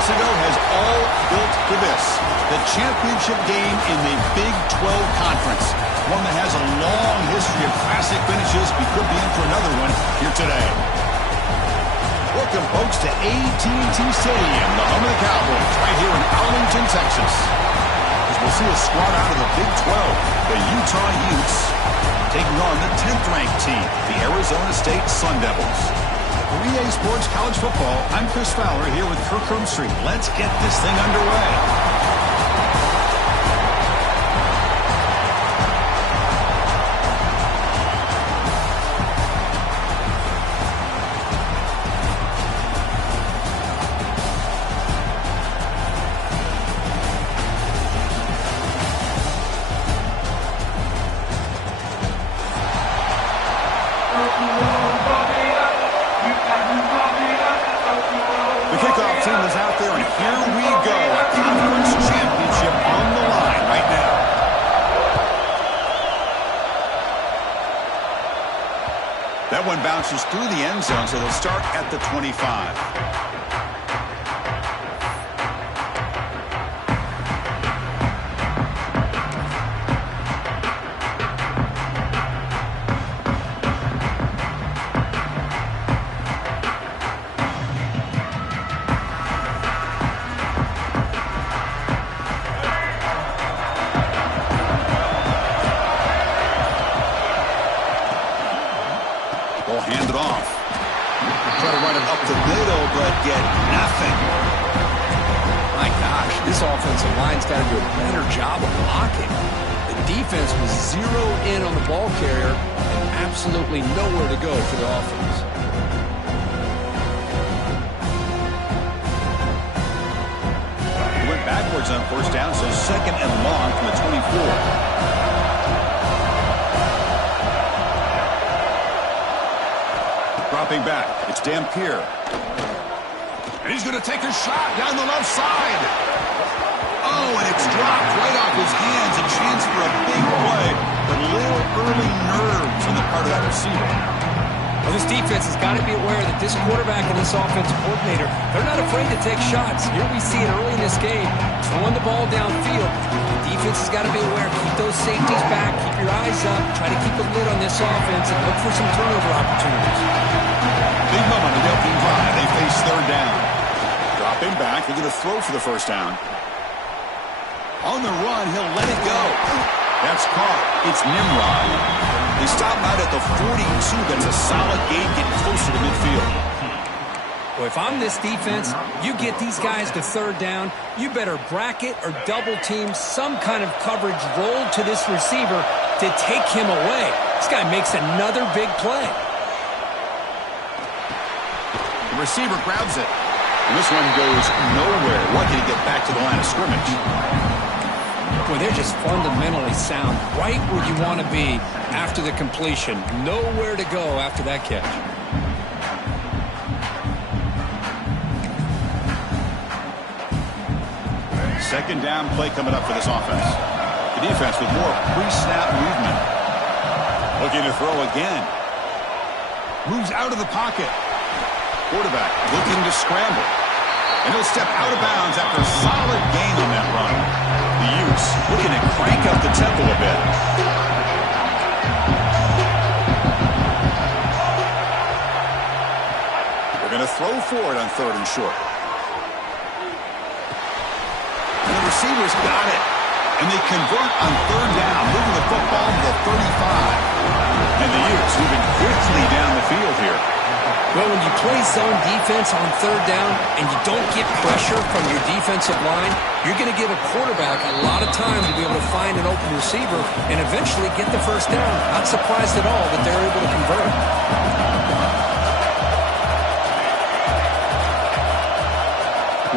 months ago has all built to this. The championship game in the Big 12 Conference. One that has a long history of classic finishes. We could be in for another one here today. Welcome, folks, to AT&T Stadium, the home of the Cowboys, right here in Arlington, Texas. As we'll see a squad out of the Big 12, the Utah Utes, taking on the 10th-ranked team, the Arizona State Sun Devils. For EA Sports College Football, I'm Chris Fowler here with Kirk Street. Let's get this thing underway. That one bounces through the end zone, so they'll start at the 25. Hand it off. Try to run it up the middle, but get nothing. My gosh, this offensive line's got to do a better job of blocking. The defense was zeroed in on the ball carrier and absolutely nowhere to go for the offense. He went backwards on first down, so second and long from the 24. Dropping back, it's Dampier. And he's going to take a shot down the left side. Oh, and it's dropped right off his hands. A chance for a big play, but a little early nerves on the part of that receiver. Well, this defense has got to be aware that this quarterback and this offensive coordinator, they're not afraid to take shots. Here we see it early in this game, throwing the ball downfield. The defense has got to be aware. Keep those safeties back. Keep your eyes up. Try to keep a lid on this offense and look for some turnover opportunities. Big moment in the opening drive. They face third down. Dropping back. They're going to throw for the first down. On the run, he'll let it go. That's caught. It's Nimrod. They stop out at the 42. That's a solid gain, getting closer to midfield. Well, if I'm this defense, you get these guys to third down, you better bracket or double team some kind of coverage roll to this receiver to take him away. This guy makes another big play. The receiver grabs it. And this one goes nowhere. Lucky to get back to the line of scrimmage. Boy, they're just fundamentally sound, right where you want to be after the completion. Nowhere to go after that catch. Second down play coming up for this offense. The defense with more pre-snap movement. Looking to throw again. Moves out of the pocket. Quarterback looking to scramble. And he'll step out of bounds after a solid gain on that run. The Utes looking to crank up the tempo a bit. They're going to throw for it on third and short. And the receivers got it. And they convert on third down, moving the football to the 35. And the Utes moving quickly down the field here. Well, when you play zone defense on third down and you don't get pressure from your defensive line, you're going to give a quarterback a lot of time to be able to find an open receiver and eventually get the first down. Not surprised at all that they're able to convert.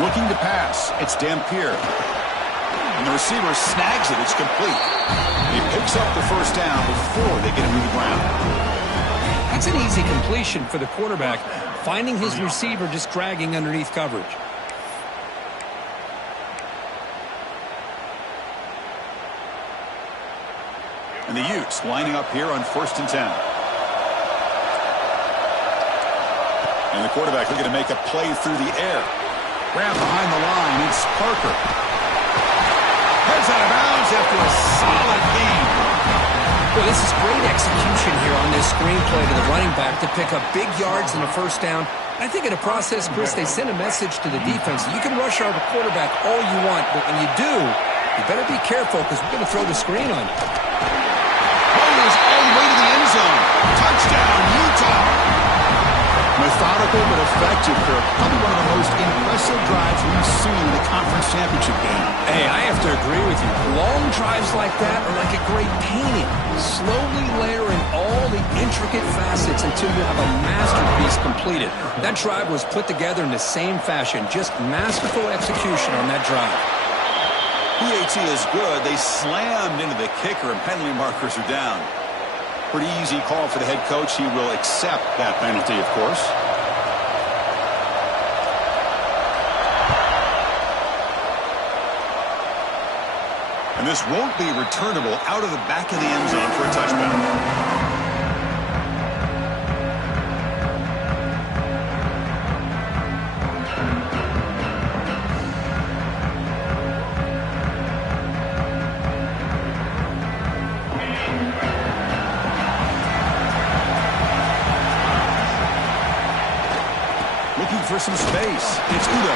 Looking to pass. It's Dampier. And the receiver snags it. It's complete. He picks up the first down before they get him to the ground. That's an easy completion for the quarterback, finding his receiver just dragging underneath coverage. And the Utes lining up here on 1st and 10. And the quarterback looking to make a play through the air. Grab behind the line. It's Parker. Heads out of bounds after a solid game. Well, this is great execution here on this screenplay to the running back to pick up big yards and a first down. I think in the process, Chris, they send a message to the defense. You can rush our quarterback all you want, but when you do, you better be careful because we're going to throw the screen on you. Rolls all the way to the end zone. Touchdown, Utah. Methodical but effective, Kirk. Probably one of the most impressive drives we've seen in a conference championship game. Hey, I have to agree with you. Long drives like that are like a great painting. Slowly layer in all the intricate facets until you have a masterpiece completed. That drive was put together in the same fashion. Just masterful execution on that drive. PAT is good. They slammed into the kicker, and penalty markers are down. Pretty easy call for the head coach. He will accept that penalty, of course. And this won't be returnable out of the back of the end zone for a touchdown. For some space. It's Udo.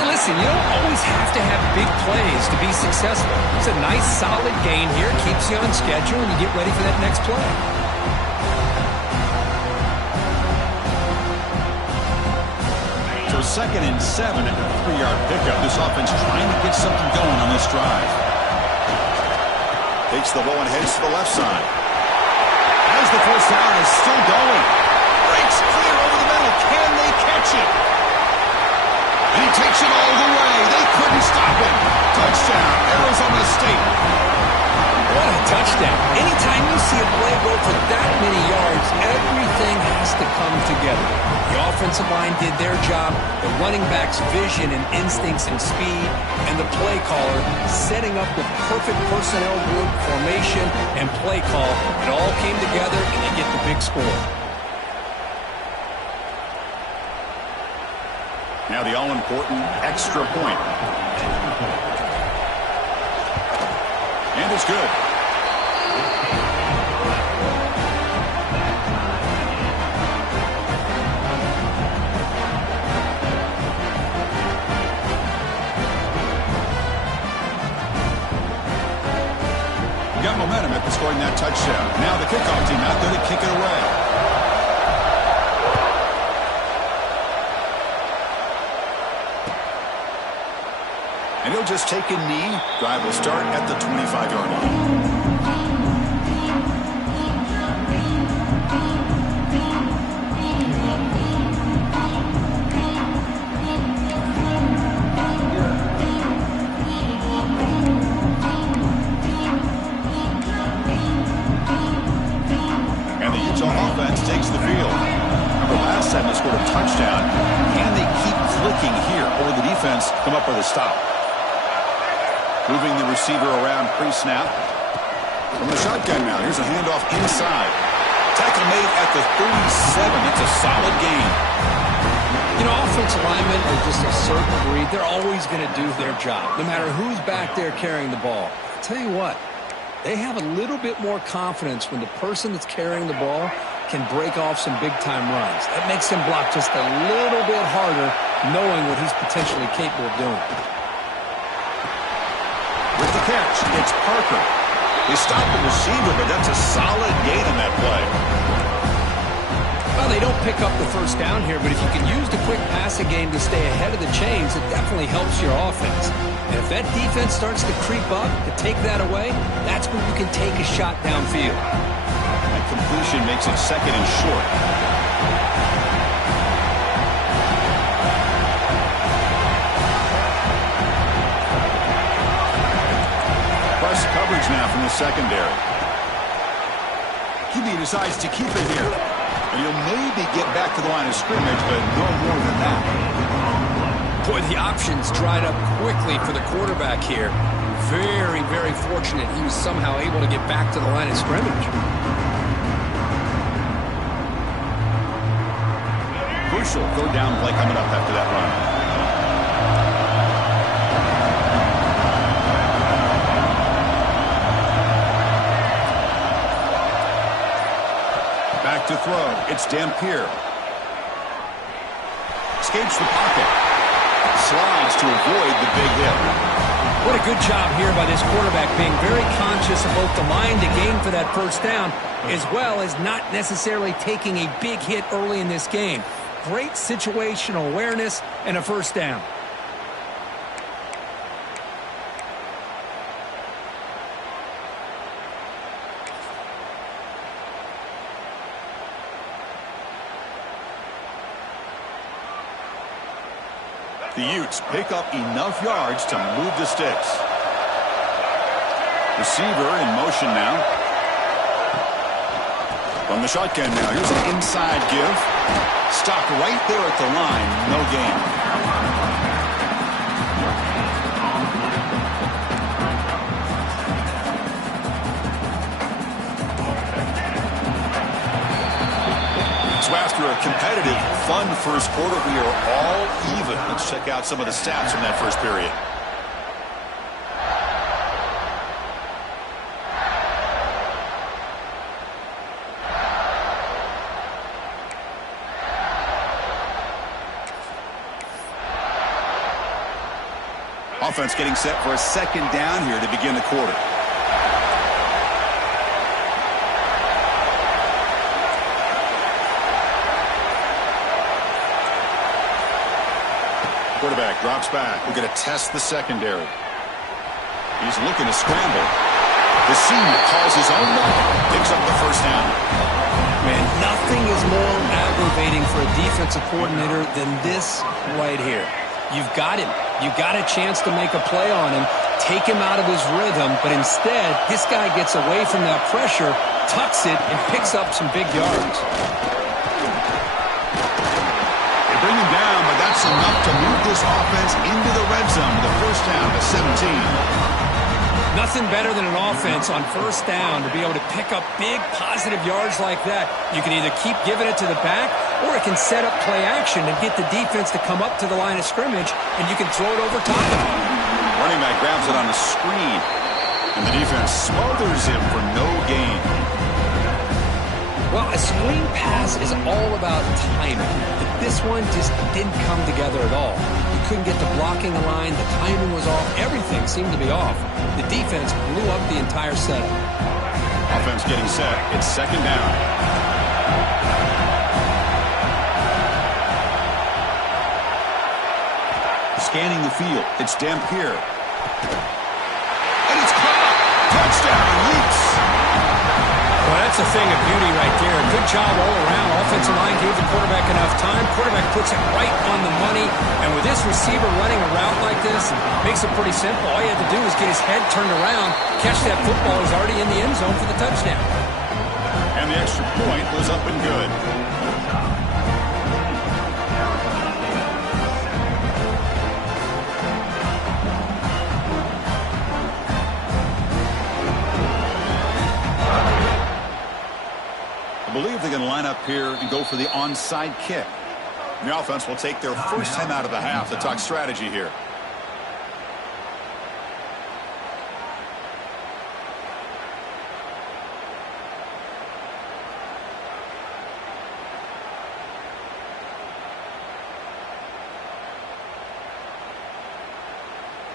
Hey, listen, you don't always have to have big plays to be successful. It's a nice, solid gain here. Keeps you on schedule, and you get ready for that next play. So 2nd and 7 at the 3-yard pickup. This offense trying to get something going on this drive. Takes the ball and heads to the left side. As the first down is still going. Breaks clear over the middle. Can they catch it? And he takes it all the way. They couldn't stop him. Touchdown, Arizona State. What a touchdown. Anytime you see a play go for that many yards, everything has to come together. The offensive line did their job, the running back's vision and instincts and speed, and the play caller setting up the perfect personnel group, formation, and play call. It all came together, and they get the big score. Now the all-important extra point. And it's good. We got momentum after scoring that touchdown. Now the kickoff team out there to kick it away. And he'll just take a knee. Drive will start at the 25-yard line. And the Utah offense takes the field. Remember, last time they scored a touchdown. Can they keep clicking here? Or the defense come up with a stop? Moving the receiver around pre-snap. From the shotgun now. Here's a handoff inside. Tackle made at the 37. It's a solid gain. You know, offensive linemen are just a certain breed. They're always going to do their job, no matter who's back there carrying the ball. I'll tell you what, they have a little bit more confidence when the person that's carrying the ball can break off some big-time runs. That makes him block just a little bit harder, knowing what he's potentially capable of doing. With the catch, it's Parker. They stopped the receiver, but that's a solid gain on that play. Well, they don't pick up the first down here, but if you can use the quick passing game to stay ahead of the chains, it definitely helps your offense. And if that defense starts to creep up to take that away, that's when you can take a shot downfield. That completion makes it 2nd and short. Coverage now from the secondary. QB decides to keep it here. And he'll maybe get back to the line of scrimmage, but no more than that. Boy, the options dried up quickly for the quarterback here. Very, very fortunate he was somehow able to get back to the line of scrimmage. Crucial third down play coming up after that run. to throw. It's Dampier. Escapes the pocket. Slides to avoid the big hit. What a good job here by this quarterback, being very conscious of both the line to gain for that first down, as well as not necessarily taking a big hit early in this game. Great situational awareness and a first down. The Utes pick up enough yards to move the sticks. Receiver in motion now. From the shotgun now. Here's an inside give. Stopped right there at the line. No gain. So after a competitive, fun first quarter, we are all even. Let's check out some of the stats from that first period. Offense getting set for a second down here to begin the quarter. Quarterback drops back. We're going to test the secondary. He's looking to scramble. The senior calls his own number. Picks up the first down. Man, nothing is more aggravating for a defensive coordinator than this right here. You've got him. You've got a chance to make a play on him, take him out of his rhythm, but instead, this guy gets away from that pressure, tucks it, and picks up some big yards. They bring him down, but that's enough to move this offense into the red zone with a first down to 17. Nothing better than an offense on first down to be able to pick up big positive yards like that. You can either keep giving it to the back, or it can set up play action and get the defense to come up to the line of scrimmage, and you can throw it over top of them. Running back grabs it on the screen, and the defense smothers him for no gain. Well, a screen pass is all about timing, but this one just didn't come together at all. You couldn't get the blocking line, the timing was off, everything seemed to be off. The defense blew up the entire setup. Offense getting set. It's second down. Scanning the field. It's Dampier. And it's caught. Touchdown, Utes. Well, that's a thing of beauty right there. Good job all around. Offensive line gave the quarterback enough time. Quarterback puts it right on the money. And with this receiver running a route like this, it makes it pretty simple. All you had to do was get his head turned around, catch that football. He's already in the end zone for the touchdown. And the extra point was up and good. I believe they're going to line up here and go for the onside kick. The offense will take their first time out of the half to talk strategy here.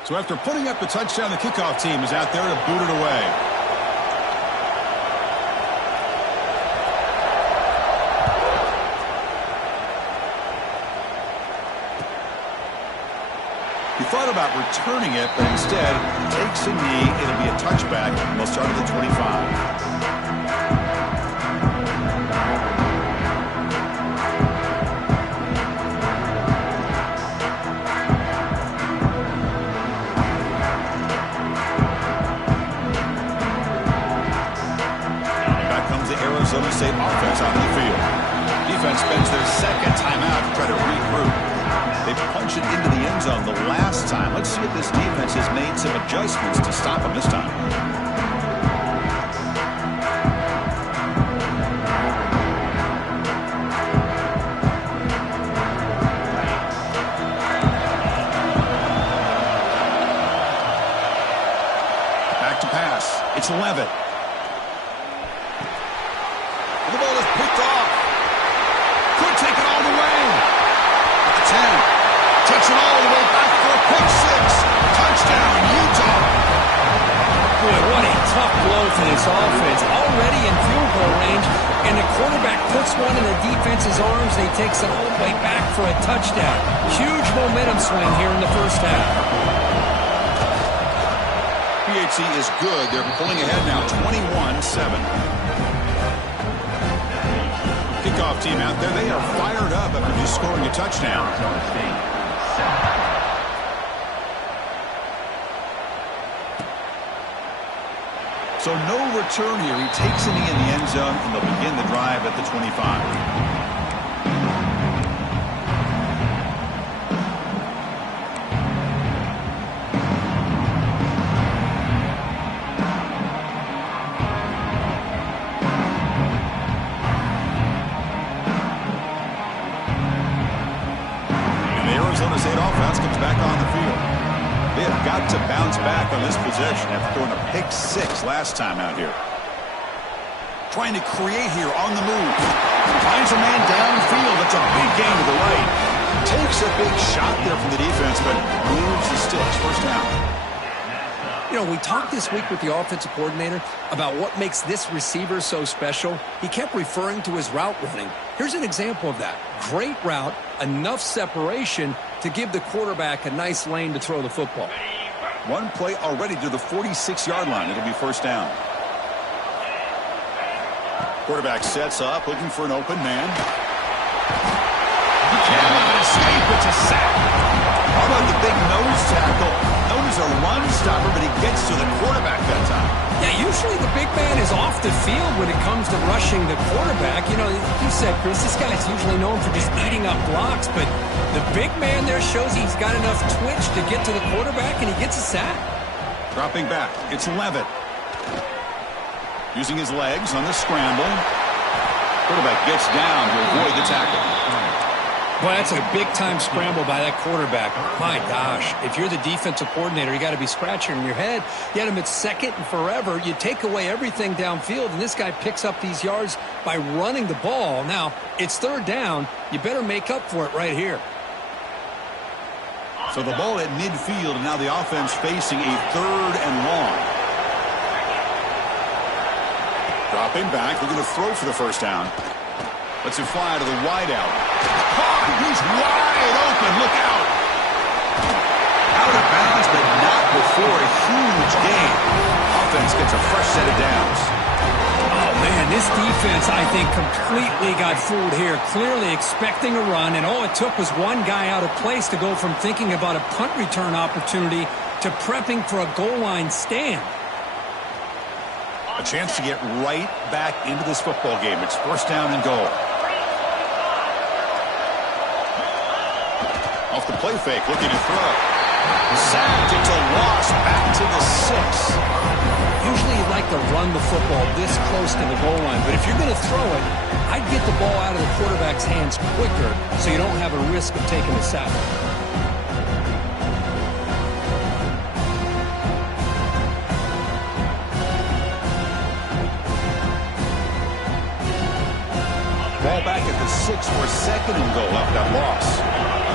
So after putting up the touchdown, the kickoff team is out there to boot it away. He thought about returning it, but instead takes a knee. It'll be a touchback. They'll start at the 25. And back comes the Arizona State offense on the field. Defense spends their second timeout to try to regroup. They punched it into the end zone the last time. Let's see if this defense has made some adjustments to stop them this time. Back to pass. It's 11. And the ball is picked off. Takes it all the way back for a pick six. Touchdown, Utah. Boy, what a tough blow for this offense. Already in field goal range, and the quarterback puts one in the defense's arms. He takes it all the way back for a touchdown. Huge momentum swing here in the first half. PAT is good. They're pulling ahead now, 21-7. Kickoff team out there. They are fired up after just scoring a touchdown. So no return here. He takes a knee in the end zone, and they'll begin the drive at the 25. Offense comes back on the field. They have got to bounce back on this possession after throwing a pick six last time out here. Trying to create here on the move. Finds a man downfield. That's a big gain to the right. Takes a big shot there from the defense, but moves the sticks. First down. You know, we talked this week with the offensive coordinator about what makes this receiver so special. He kept referring to his route running. Here's an example of that. Great route, enough separation to give the quarterback a nice lane to throw the football. One play already to the 46-yard line. It'll be first down. Quarterback sets up, looking for an open man. He cannot escape. It's a sack. How about the big nose tackle? Known as a run stopper, but he gets to the quarterback that time. Yeah, usually the big man is off the field when it comes to rushing the quarterback. You know, you said, Chris, this guy's usually known for just eating up blocks, but the big man there shows he's got enough twitch to get to the quarterback, and he gets a sack. Dropping back, it's Levitt. Using his legs on the scramble. Quarterback gets down to avoid the tackle. Boy, that's a big-time scramble by that quarterback. My gosh, if you're the defensive coordinator, you got to be scratching your head. You had him at second and forever. You take away everything downfield, and this guy picks up these yards by running the ball. Now, it's third down. You better make up for it right here. So the ball at midfield, and now the offense facing a third and long. Dropping back, looking to throw for the first down. Lets it fly to the wideout. Caught! He's wide open. Look out! Out of bounds, but not before a huge gain. Offense gets a fresh set of downs. Oh, man, this defense, I think, completely got fooled here. Clearly expecting a run, and all it took was one guy out of place to go from thinking about a punt return opportunity to prepping for a goal line stand. A chance to get right back into this football game. It's first down and goal. Off the play fake, looking to throw. Sacked, it's a loss, back to the 6. Usually you'd like to run the football this close to the goal line, but if you're going to throw it, I'd get the ball out of the quarterback's hands quicker so you don't have a risk of taking a sack. Ball back at the 6 for a second and goal after that loss.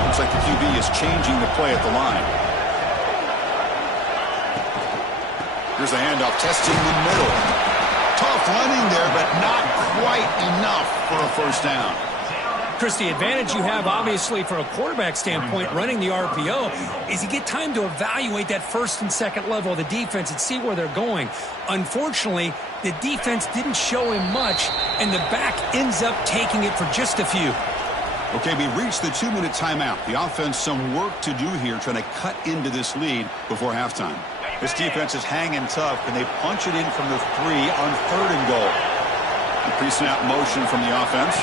Looks like the QB is changing the play at the line. Here's the handoff, testing the middle. Tough running there, but not quite enough for a first down. Chris, the advantage you have, obviously, from a quarterback standpoint, running the RPO, is you get time to evaluate that first and second level of the defense and see where they're going. Unfortunately, the defense didn't show him much, and the back ends up taking it for just a few. Okay, we reached the 2-minute timeout. The offense some work to do here, trying to cut into this lead before halftime. This defense is hanging tough, and they punch it in from the 3 on third and goal. A pre-snap motion from the offense.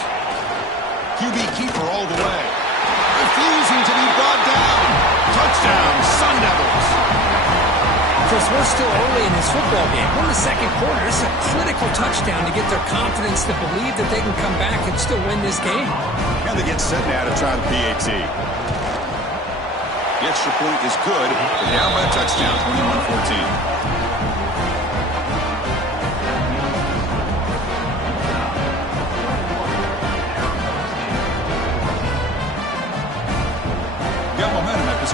QB keeper all the way. Refusing to be brought down. Touchdown, Sun Devils. Chris, we're still early in this football game. We're in the second quarter. This is a critical touchdown to get their confidence to believe that they can come back and still win this game. And they get set now to try the PAT. The extra point is good. They're down by a touchdown, 21-14.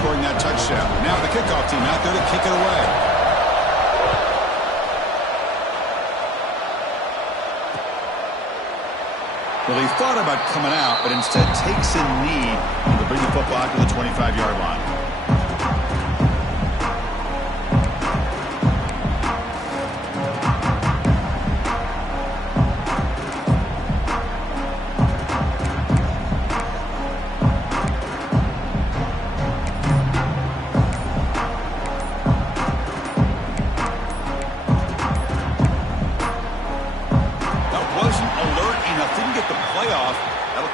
scoring that touchdown. Now the kickoff team out there to kick it away. Well, he thought about coming out, but instead takes a knee to bring the football to the 25-yard line.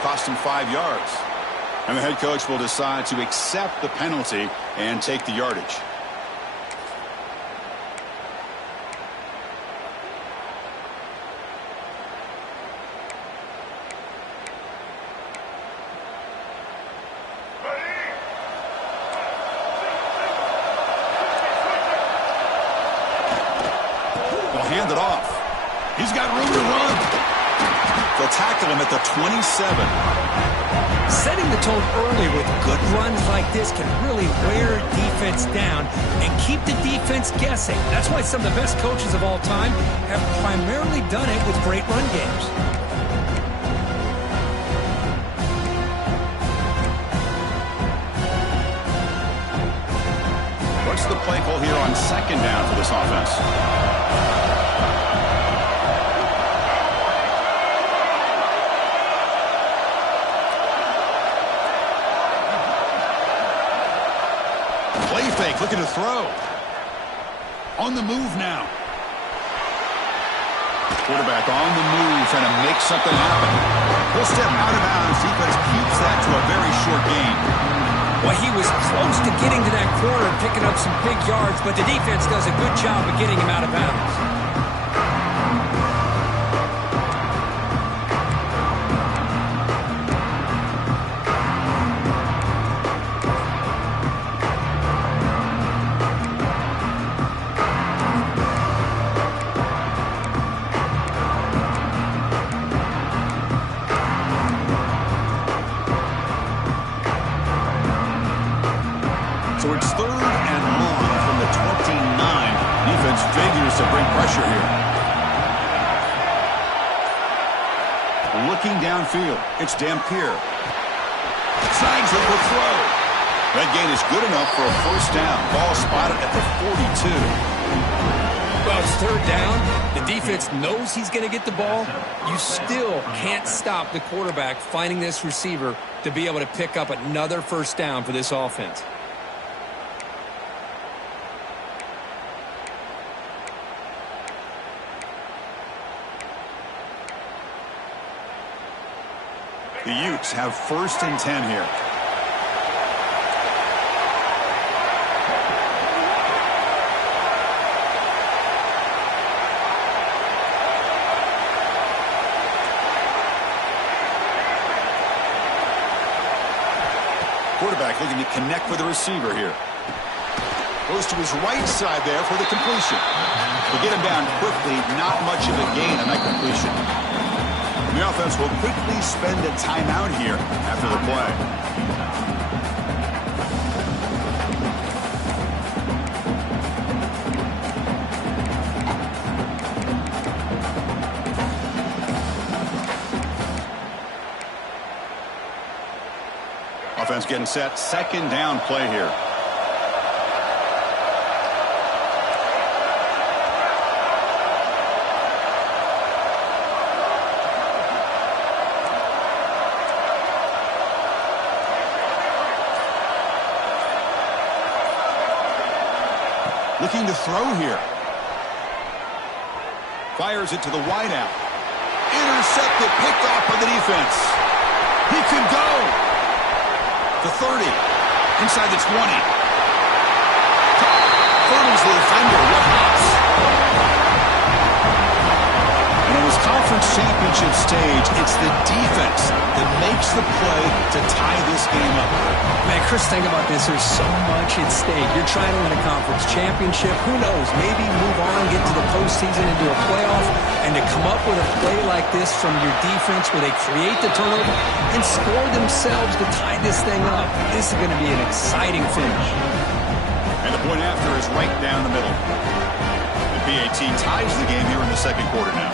Cost him 5 yards. And the head coach will decide to accept the penalty and take the yardage. They'll hand it off. He's got room to run. They'll tackle him at the 27. Setting the tone early with good runs like this can really wear a defense down and keep the defense guessing. That's why some of the best coaches of all time have primarily done it with great run games. What's the play call here on second down for this offense? Play fake, looking to throw. On the move now. Quarterback on the move, trying to make something happen. He'll step out of bounds. Defense keeps that to a very short gain. Well, he was close to getting to that corner and picking up some big yards, but the defense does a good job of getting him out of bounds. So it's 3rd and long from the 29. Defense figures to bring pressure here. Looking downfield, it's Dampier. Signs it for throw. That gain is good enough for a first down. Ball spotted at the 42. Well, it's 3rd down. The defense knows he's going to get the ball. You still can't stop the quarterback finding this receiver to be able to pick up another first down for this offense. The Utes have 1st and 10 here. Quarterback looking to connect with the receiver here. Goes to his right side there for the completion. They get him down quickly, not much of a gain on that completion. The offense will quickly spend a timeout here after the play. Offense getting set. 2nd down play here. Looking to throw here. Fires it to the wideout. Intercepted, picked off by the defense. He could go. The 30. Inside the 20. Hurdles the defender. What hops? And it was conference championship stage, it's the defense that makes the play to tie this game up. Man, Chris, think about this. There's so much at stake. You're trying to win a conference championship. Who knows? Maybe move on, get to the postseason, into a playoff, and to come up with a play like this from your defense where they create the turnover and score themselves to tie this thing up. This is going to be an exciting finish. And the point after is right down the middle. The PAT ties the game here in the second quarter now.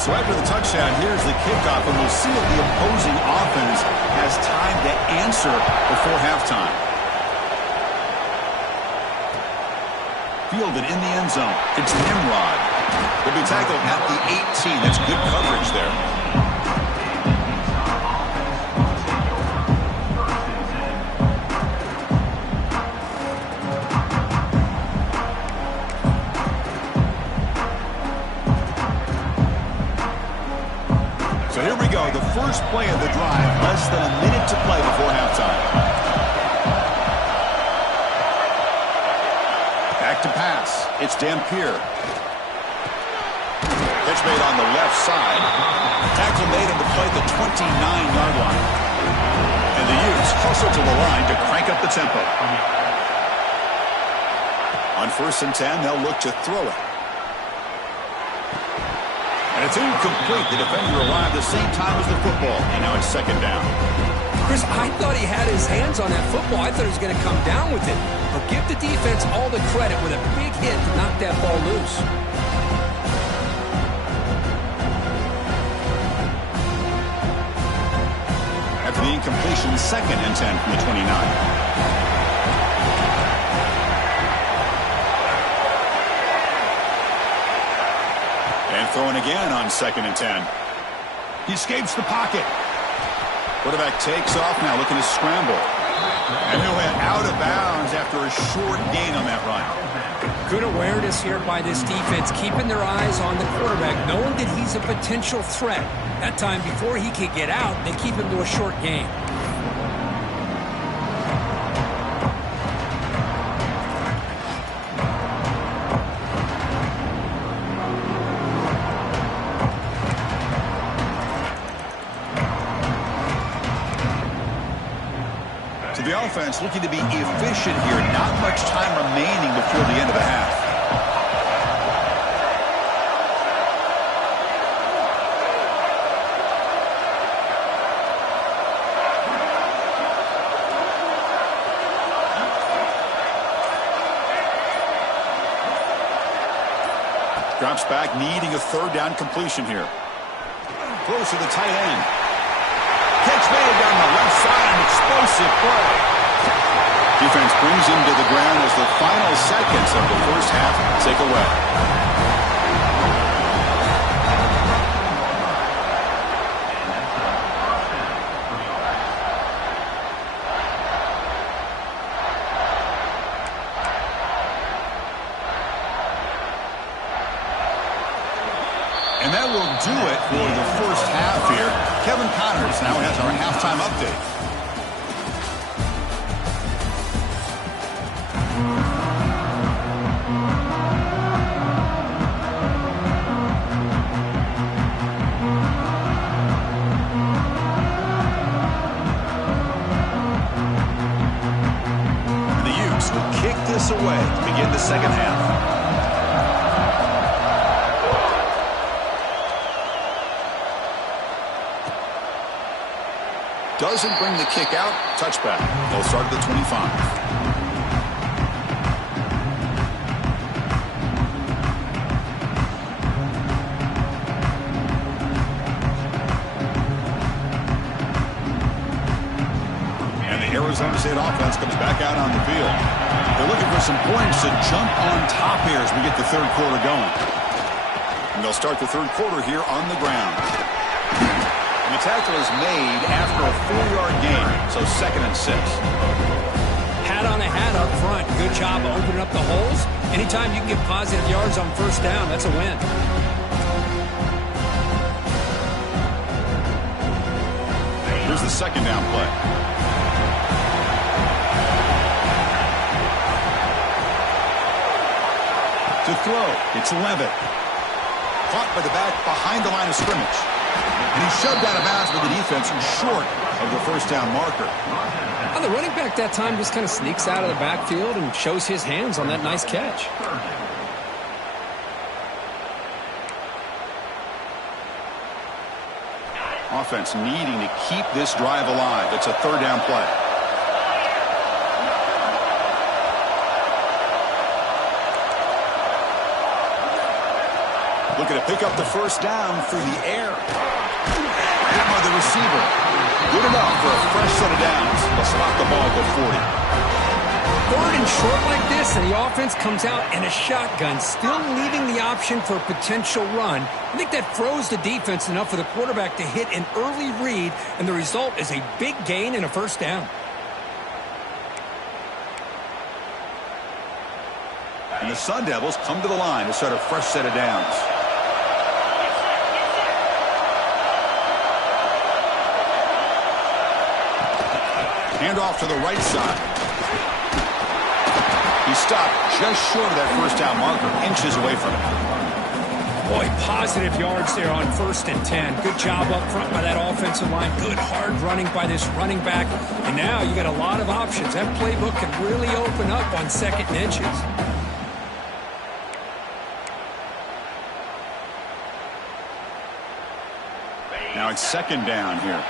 So after the touchdown, here's the kickoff, and we'll see if the opposing offense has time to answer before halftime. Fielded in the end zone. It's Nimrod. He'll be tackled at the 18. That's good coverage there. So here we go, the first play of the drive, less than a minute to play before halftime. Back to pass, it's Dampier. Catch made on the left side. Tackle made on the play at the 29-yard line. And the Utes hustle to the line to crank up the tempo. On 1st and 10, they'll look to throw it. And it's incomplete. The defender arrived the same time as the football. And now it's second down. Chris, I thought he had his hands on that football. I thought he was going to come down with it. But give the defense all the credit with a big hit to knock that ball loose. After the incompletion, 2nd and 10 from the 29. Throwing again on 2nd and 10. He escapes the pocket. Quarterback takes off now, looking to scramble. And he'll head out of bounds after a short gain on that run. Good awareness here by this defense, keeping their eyes on the quarterback, knowing that he's a potential threat. That time, before he could get out, they keep him to a short gain. The offense looking to be efficient here. Not much time remaining before the end of the half. Drops back, needing a 3rd down completion here. Close to the tight end. Catch made down the left side, an explosive play. Defense brings him to the ground as the final seconds of the first half tick away. And that will do it for the first half here. Kevin Connors now has our halftime update. And the Utes will kick this away to begin the second half. Doesn't bring the kick out. Touchback. They'll start at the 25. And the Arizona State offense comes back out on the field. They're looking for some points to jump on top here as we get the third quarter going. And they'll start the third quarter here on the ground. The tackle is made after a 4-yard gain, so 2nd and 6. Hat on a hat up front. Good job of opening up the holes. Anytime you can get positive yards on first down, that's a win. Here's the second down play. To throw, it's Levitt. caught by the back behind the line of scrimmage. And he shoved out of bounds with the defense short of the first down marker. Well, the running back that time just kind of sneaks out of the backfield and shows his hands on that nice catch. Offense needing to keep this drive alive. It's a third down play. Looking to pick up the first down through the air. Hit by the receiver. Good enough for a fresh set of downs. They'll spot the ball at the 40. Third and short like this, and the offense comes out in a shotgun, still leaving the option for a potential run. I think that froze the defense enough for the quarterback to hit an early read, and the result is a big gain and a first down. And the Sun Devils come to the line to start a fresh set of downs. Handoff to the right side. He stopped just short of that first down marker, inches away from it. Boy, positive yards there on 1st and 10. Good job up front by that offensive line. Good hard running by this running back. And now you got a lot of options. That playbook can really open up on 2nd and inches. Now it's 2nd down here.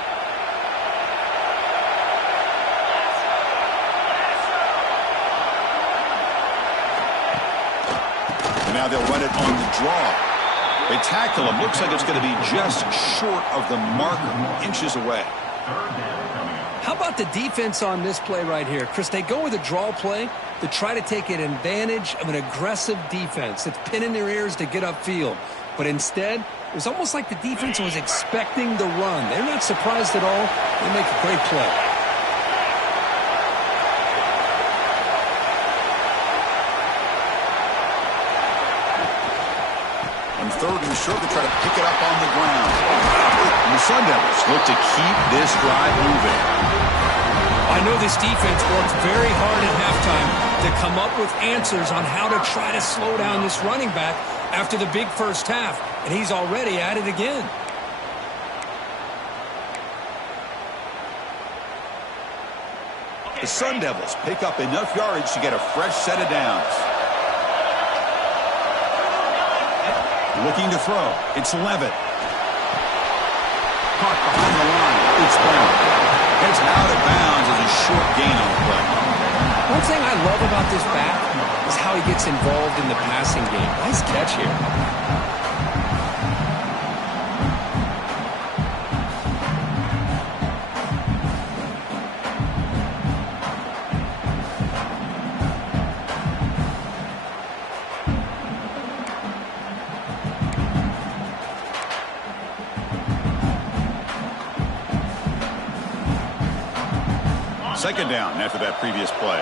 Now they'll run it on the draw. They tackle him. Looks like it's going to be just short of the marker, inches away. How about the defense on this play right here? Chris, they go with a draw play to try to take an advantage of an aggressive defense that's pinning their ears to get upfield. But instead, it was almost like the defense was expecting the run. They're not surprised at all. They make a great play. Third and short to try to pick it up on the ground. And the Sun Devils look to keep this drive moving. I know this defense worked very hard at halftime to come up with answers on how to try to slow down this running back after the big first half, and he's already at it again. The Sun Devils pick up enough yardage to get a fresh set of downs. Looking to throw. It's Levitt. Caught behind the line. It's down. It's out of bounds as a short gain on the play. One thing I love about this back is how he gets involved in the passing game. Nice catch here. Second down after that previous play.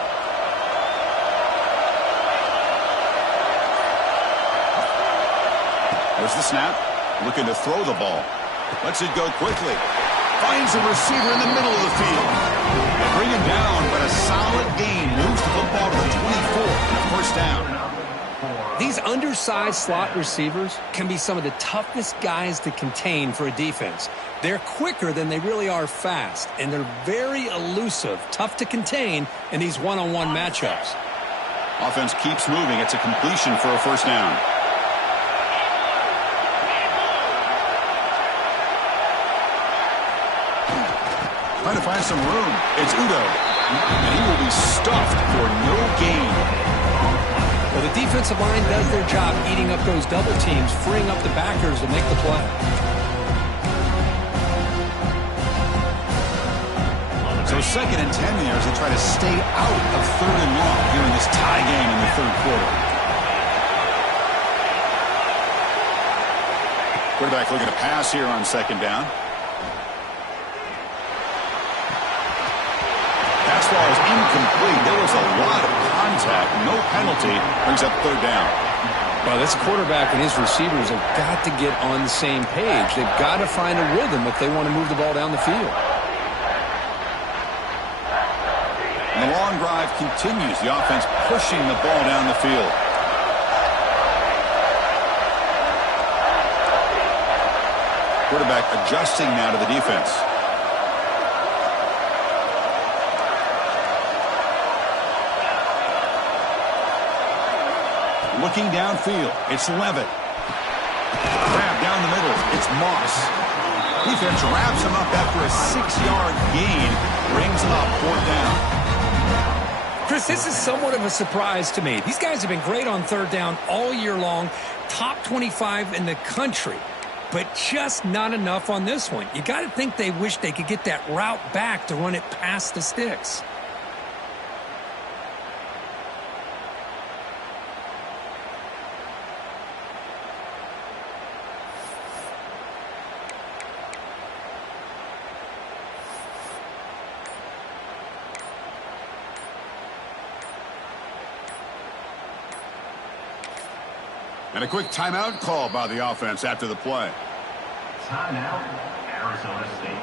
There's the snap. Looking to throw the ball. Lets it go quickly. Finds a receiver in the middle of the field. They bring him down, but a solid gain moves the football to the 24 and a first down. These undersized slot receivers can be some of the toughest guys to contain for a defense. They're quicker than they really are fast, and they're very elusive, tough to contain in these one-on-one matchups. Offense keeps moving. It's a completion for a first down. Trying to find some room. It's Udo, and he will be stuffed for no gain. Well, the defensive line does their job eating up those double teams, freeing up the backers to make the play. So 2nd and 10 here as they try to stay out of 3rd and long here in this tie game in the 3rd quarter. Quarterback looking to pass here on 2nd down. Pass ball is incomplete. There was a lot of contact. No penalty. Brings up 3rd down. Well, this quarterback and his receivers have got to get on the same page. They've got to find a rhythm if they want to move the ball down the field. And the long drive continues. The offense pushing the ball down the field. Quarterback adjusting now to the defense. Looking downfield, it's Levitt. Grab down the middle, it's Moss. Defense wraps him up after a 6-yard gain. Brings him up, 4th down. Chris, this is somewhat of a surprise to me. These guys have been great on 3rd down all year long. Top 25 in the country. But just not enough on this one. You got to think they wish they could get that route back to run it past the sticks. And a quick timeout call by the offense after the play. Timeout, Arizona State.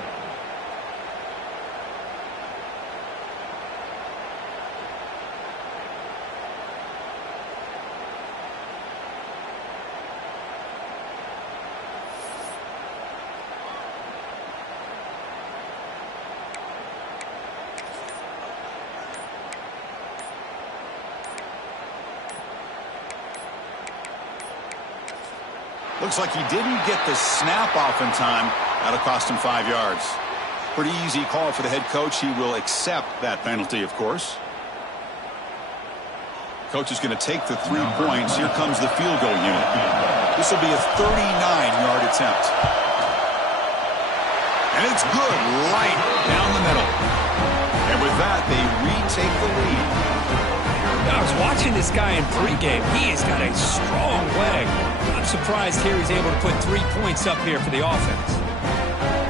Looks like he didn't get the snap off in time. That'll cost him 5 yards. Pretty easy call for the head coach. He will accept that penalty, of course. Coach is going to take the 3 points. Here comes the field goal unit. This will be a 39-yard attempt. And it's good, right down the middle. And with that, they retake the lead. I was watching this guy in pregame. He has got a strong leg. I'm surprised here he's able to put 3 points up here for the offense.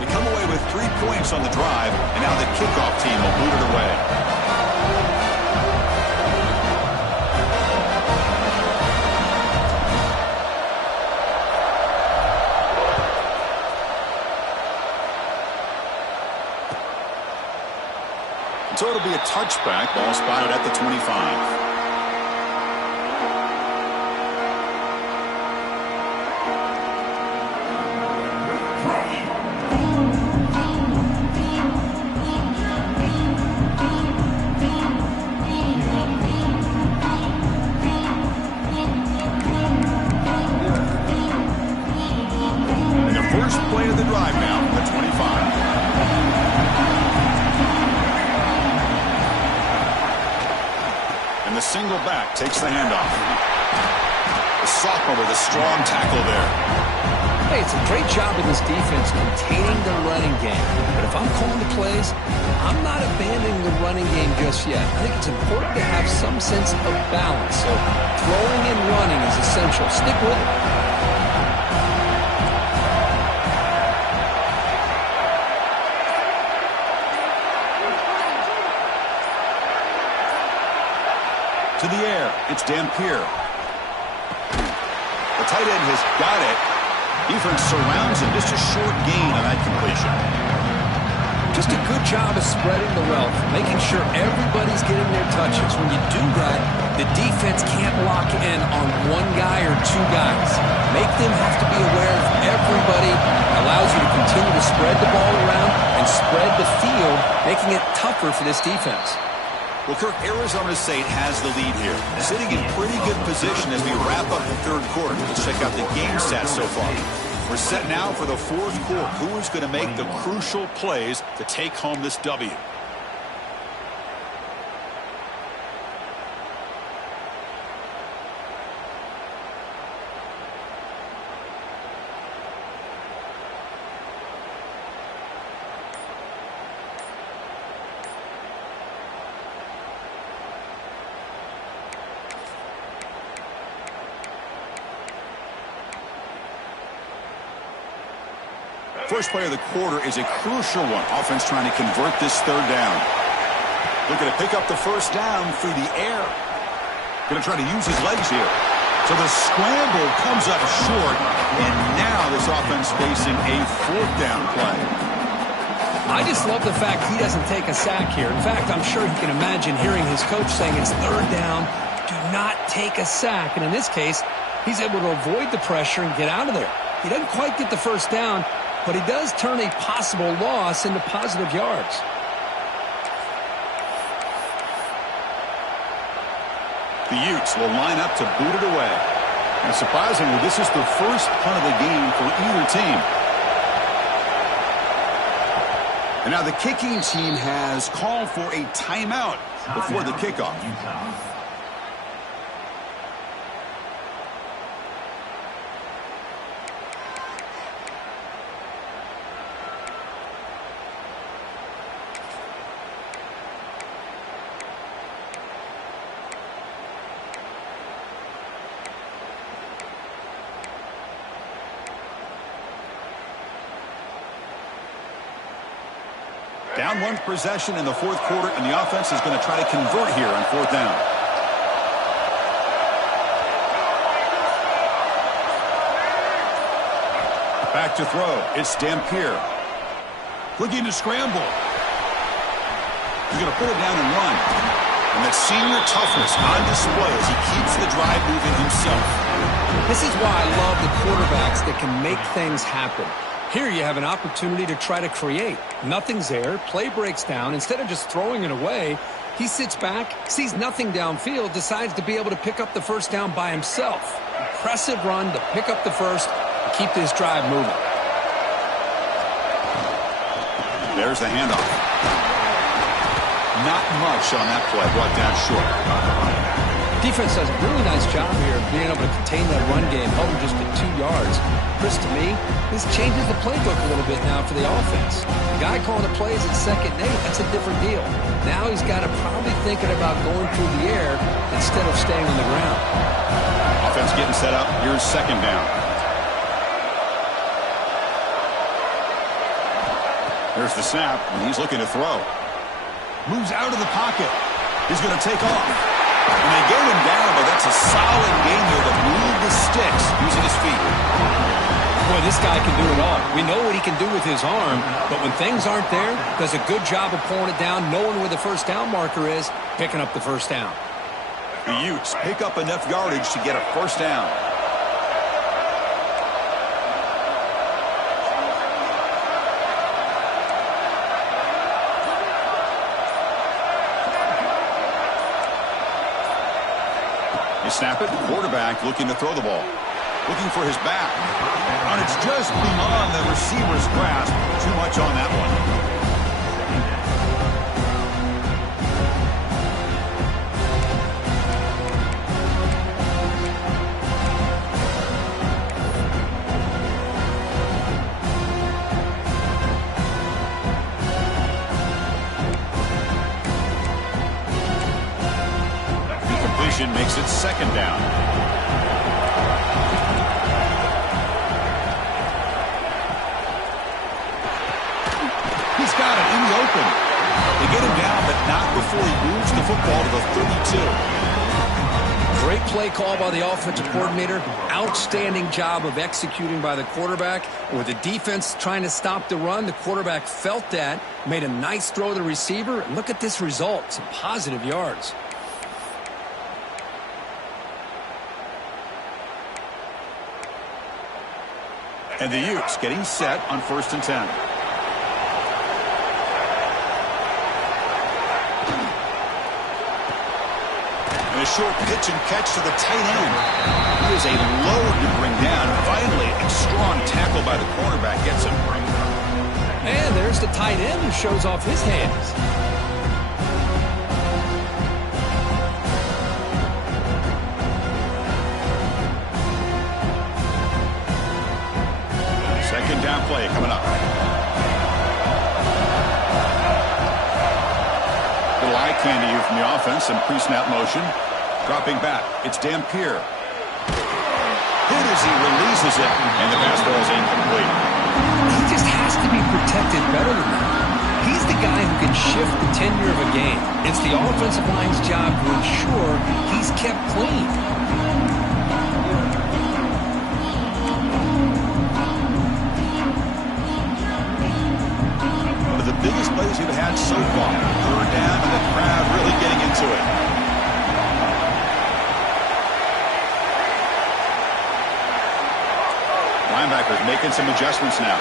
They come away with 3 points on the drive, and now the kickoff team will boot it away. So it'll be a touchback. Ball spotted at the 25. And the first play of the drive now, the 25. The single back takes the handoff. The sophomore with a strong tackle there. Hey, it's a great job of this defense containing the running game. But if I'm calling the plays, I'm not abandoning the running game just yet. I think it's important to have some sense of balance. So throwing and running is essential. Stick with it. To the air, it's Dampier. The tight end has got it. Defense surrounds him. Just a short gain on that completion. Just a good job of spreading the wealth, making sure everybody's getting their touches. When you do that, the defense can't lock in on one guy or 2 guys. Make them have to be aware of everybody. Allows you to continue to spread the ball around and spread the field, making it tougher for this defense. Well, Kirk, Arizona State has the lead here. Sitting in pretty good position as we wrap up the 3rd quarter. Let's check out the game stats so far. We're set now for the 4th quarter. Who is going to make the crucial plays to take home this W? First play of the quarter is a crucial one. Offense trying to convert this 3rd down. Looking to pick up the 1st down through the air. Going to try to use his legs here. So the scramble comes up short, and now this offense facing a 4th down play. I just love the fact he doesn't take a sack here. In fact, I'm sure he can imagine hearing his coach saying it's 3rd down, do not take a sack. And in this case, he's able to avoid the pressure and get out of there. He doesn't quite get the 1st down, but he does turn a possible loss into positive yards. The Utes will line up to boot it away. And surprisingly, this is the first punt of the game for either team. And now the kicking team has called for a timeout before the kickoff. Down one possession in the fourth quarter, and the offense is going to try to convert here on fourth down. Back to throw. It's Dampier. Looking to scramble. He's going to pull it down and run. And that senior toughness on display as he keeps the drive moving himself. This is why I love the quarterbacks that can make things happen. Here you have an opportunity to try to create. Nothing's there. Play breaks down. Instead of just throwing it away, he sits back, sees nothing downfield, decides to be able to pick up the first down by himself. Impressive run to pick up the first and keep this drive moving. There's the handoff. Not much on that play. Brought down short. Defense does a really nice job here of being able to contain that run game, held him just to 2 yards. Chris, to me, this changes the playbook a little bit now for the offense. The guy calling the plays at 2nd and 8, that's a different deal. Now he's got to probably thinking about going through the air instead of staying on the ground. Offense getting set up. Here's 2nd down. There's the snap, and he's looking to throw. Moves out of the pocket. He's going to take off. And they get him down, but that's a solid game there to move the sticks using his feet. Boy, this guy can do it all. We know what he can do with his arm, but when things aren't there, does a good job of pulling it down, knowing where the first down marker is, picking up the first down. The Utes pick up enough yardage to get a first down. You snap it, quarterback looking to throw the ball. Looking for his back. And it's just beyond the receiver's grasp. Too much on that one. Makes it 2nd down. He's got it in the open. They get him down, but not before he moves the football to the 32. Great play call by the offensive coordinator. Outstanding job of executing by the quarterback. With the defense trying to stop the run, the quarterback felt that, made a nice throw to the receiver. And look at this result, some positive yards. And the Utes getting set on 1st and 10. And a short pitch and catch to the tight end. He is a load to bring down. Finally, a strong tackle by the cornerback gets him. And there's the tight end who shows off his hands. Down play coming up. Little eye candy here from the offense and pre-snap motion. Dropping back. It's Dampier. Hit as he releases it, and the pass ball is incomplete. He just has to be protected better than that. He's the guy who can shift the tenure of a game. It's the offensive line's job to ensure he's kept clean. The biggest plays we've had so far. 3rd down, and the crowd really getting into it. Linebackers making some adjustments now.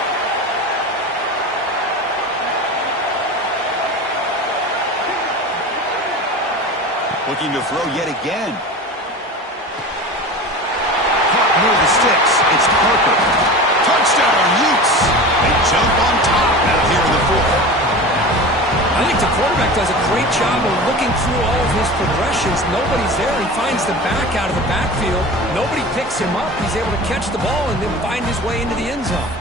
Looking to throw yet again. Caught near the sticks. It's Parker. Touchdown, Utes. They jump on top out here in the fourth. I think the quarterback does a great job of looking through all of his progressions. Nobody's there. He finds the back out of the backfield. Nobody picks him up. He's able to catch the ball and then find his way into the end zone.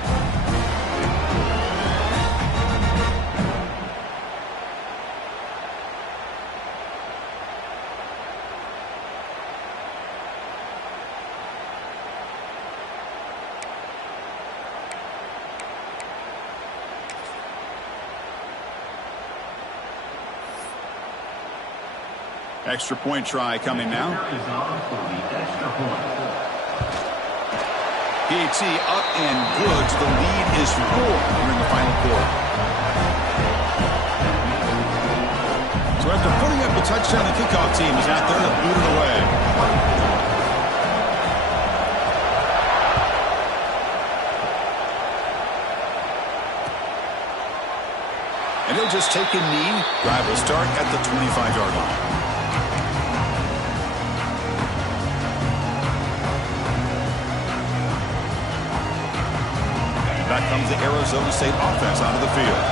Extra point try coming now. PAT up and good. The lead is 4 here in the final quarter. So after putting up a touchdown, the kickoff team is out there to boot it away. And he'll just take a knee. Drive will start at the 25-yard line. Back comes the Arizona State offense onto the field.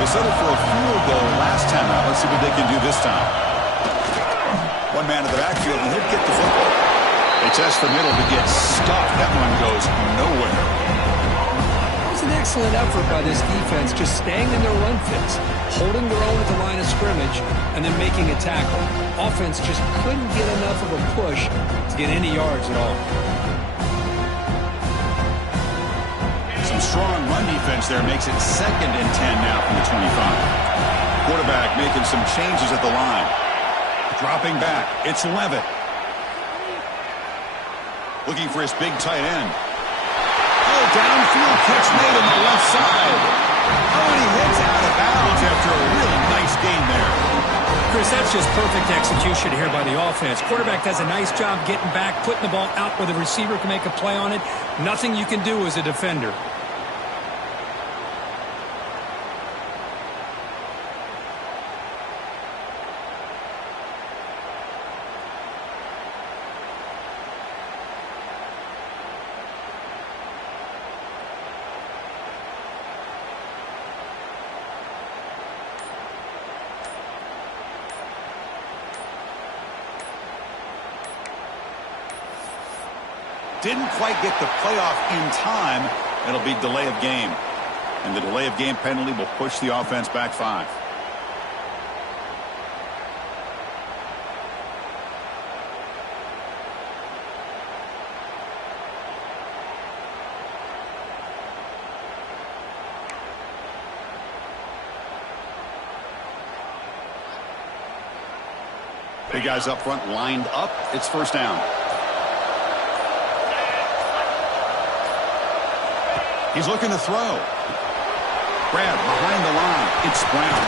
They settled for a field goal last time out. Let's see what they can do this time. One man in the backfield, and he'll get the football. They test the middle to get stuffed. That one goes nowhere. It was an excellent effort by this defense, just staying in their run fits, holding their own at the line of scrimmage, and then making a tackle. Offense just couldn't get enough of a push to get any yards at all. Strong run defense there makes it 2nd and 10 now from the 25. Quarterback making some changes at the line. Dropping back. It's Levitt. Looking for his big tight end. Oh, downfield catch made on the left side. Oh, and he heads out of bounds after a really nice gain there. Chris, that's just perfect execution here by the offense. Quarterback does a nice job getting back, putting the ball out where the receiver can make a play on it. Nothing you can do as a defender. Didn't quite get the playoff in time. It'll be delay of game. And the delay of game penalty will push the offense back 5. Big guys up front lined up. It's first down. He's looking to throw. Grab behind the line. It's Brown.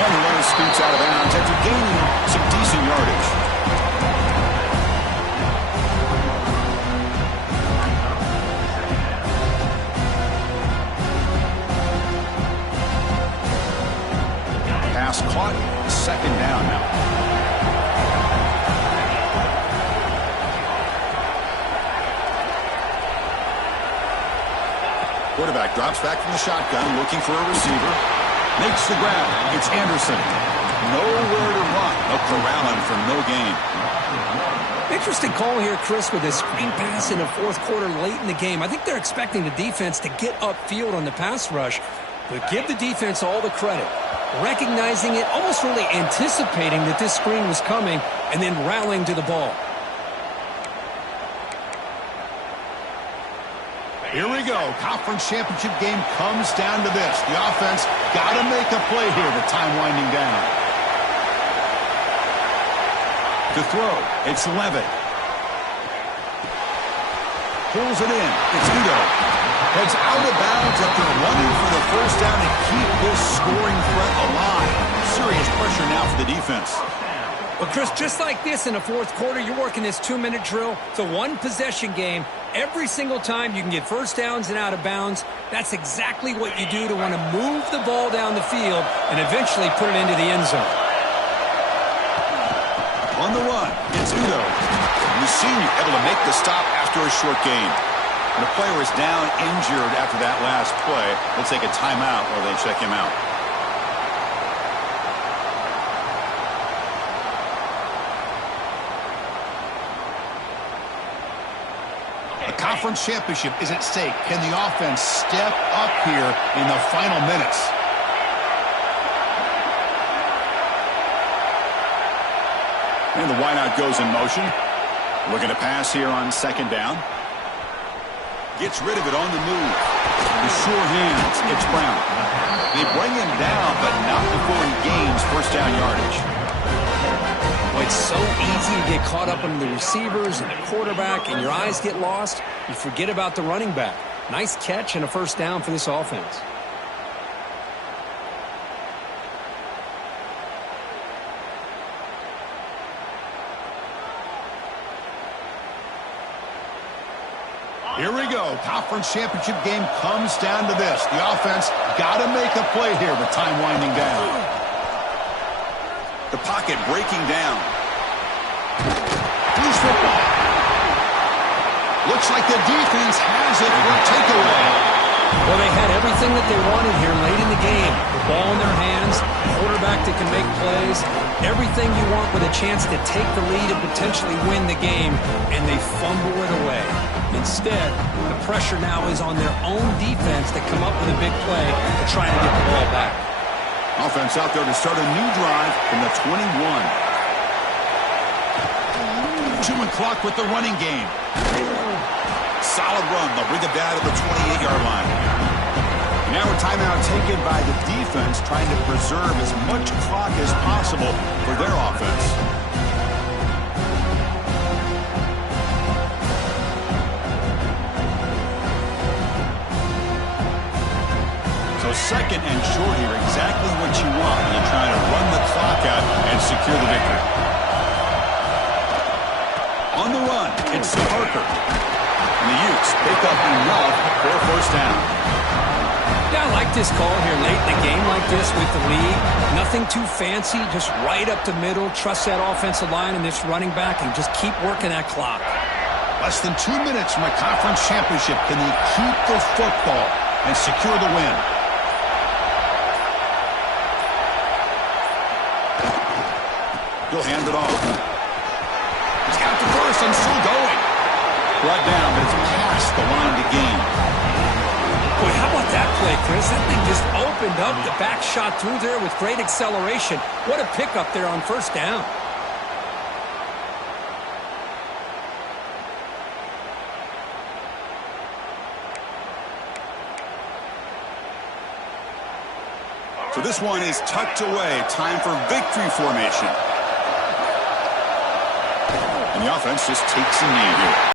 And the runner scoots out of bounds after gaining some decent yardage. Pass caught. 2nd down now. Quarterback drops back from the shotgun, looking for a receiver. Makes the grab. It's Anderson. Nowhere to run. They'll corral him for no gain. Interesting call here, Chris, with a screen pass in the 4th quarter late in the game. I think they're expecting the defense to get upfield on the pass rush, but give the defense all the credit. Recognizing it, almost really anticipating that this screen was coming, and then rallying to the ball. Here we go. Conference championship game comes down to this. The offense got to make a play here. The time winding down. To throw, it's Levitt. Pulls it in. It's Udo. Heads out of bounds after running for the first down to keep this scoring threat alive. Serious pressure now for the defense. But, Chris, just like this in the 4th quarter, you're working this 2-minute drill. It's a one-possession game. Every single time you can get first downs and out of bounds, that's exactly what you do to want to move the ball down the field and eventually put it into the end zone. On the run, it's Udo. The senior able to make the stop after a short gain. When a player is down injured after that last play, they'll take a timeout or they check him out. A conference championship is at stake. Can the offense step up here in the final minutes? And the wideout goes in motion. Looking to pass here on second down. Gets rid of it on the move. The sure hands. It's Brown. They bring him down, but not before he gains first down yardage. Well, it's so easy to get caught up in the receivers and the quarterback, and your eyes get lost. You forget about the running back. Nice catch and a first down for this offense. Here we go. Conference championship game comes down to this. The offense got to make a play here with time winding down. The pocket breaking down. Loose football. Looks like the defense has it for a takeaway. Well, they had everything that they wanted here late in the game. The ball in their hands, quarterback that can make plays, everything you want with a chance to take the lead and potentially win the game, and they fumble it away. Instead, the pressure now is on their own defense to come up with a big play to try and get the ball back. Offense out there to start a new drive from the 21. Chewing clock with the running game. Solid run. They'll bring it down to the 28-yard line. Now a timeout taken by the defense, trying to preserve as much clock as possible for their offense. So second and short here, exactly what you want when you're trying to run the clock out and secure the victory. On the run, it's Parker. And the Utes pick up enough for a first down. Yeah, I like this call here late in the game like this with the lead. Nothing too fancy, just right up the middle. Trust that offensive line and this running back and just keep working that clock. Less than 2 minutes from a conference championship. Can they keep the football and secure the win? He'll hand it off. He's got the first and still going. Brought down, but it's past the line to gain. Boy, how about that play, Chris? That thing just opened up. The back shot through there with great acceleration. What a pickup there on first down. So this one is tucked away. Time for victory formation. And the offense just takes a knee here.